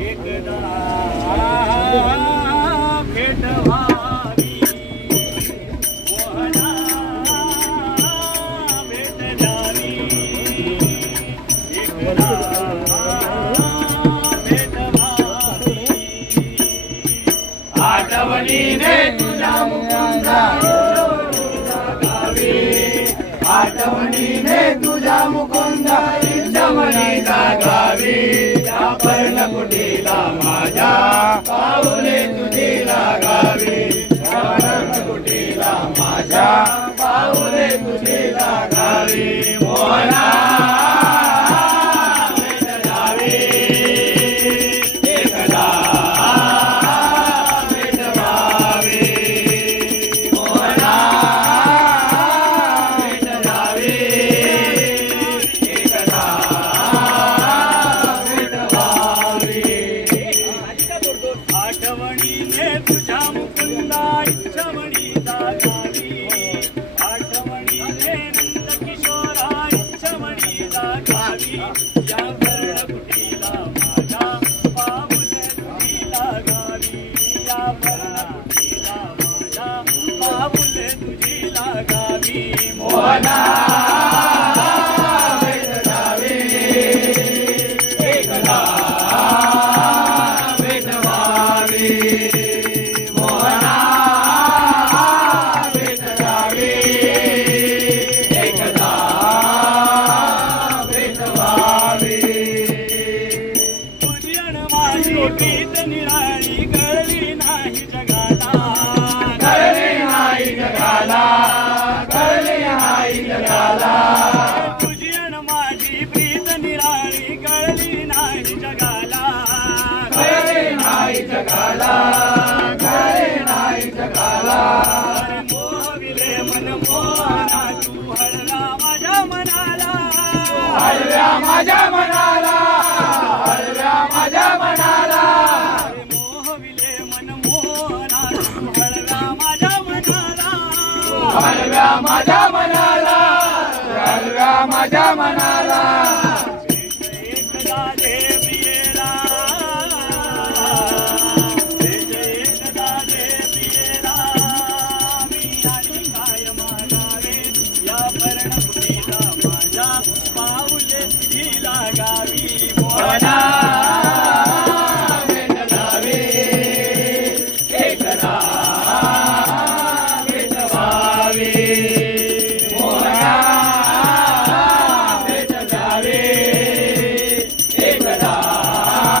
एकदा भेट व्हावी मोहना भेट द्यावी एकदा भेट व्हावी आठवणीने तुझ्या मुकुंदा आठवणीने तुझ्या मुकुंदा इच्छमणीचा गावी त्या पर्णकुटीला माझ्या पाऊले तुझी लागावी त्या पर्णकुटीला माझ्या पाऊले तुझी लागावी मोहना भेट द्यावी एकदा भेट व्हावी मोहना आठवणीने तुझ्या मुकुंदा इच्छमणीचा गावी आठवणीने नंदकिशोरा इच्छमणीचा गावी या पर्णकुटीला माझ्या पाऊले तुझी लागावी या पर्णकुटीला माझ्या पाऊले तुझी लागावी मोहना भेट द्यावी एकदा मोहना भेट द्यावी एकदा भेट व्हावी तुझी अन माझी प्रीत निराळी कळली नाही जगाला कळली नाही जगाला कळली नाही जगाला तुझी अन माझी प्रीत निराळी कळली नाही जगाला कळली नाही जगाला कळली नाही जगाला मोहविले मन मोहना तू हळव्या माझ्या मनाला हळव्या माझ्या मनाला हळव्या माझ्या मनाला मोहविले मन मोहना तू हळव्या माझ्या मनाला हळव्या माझ्या मनाला हळव्या माझ्या मनाला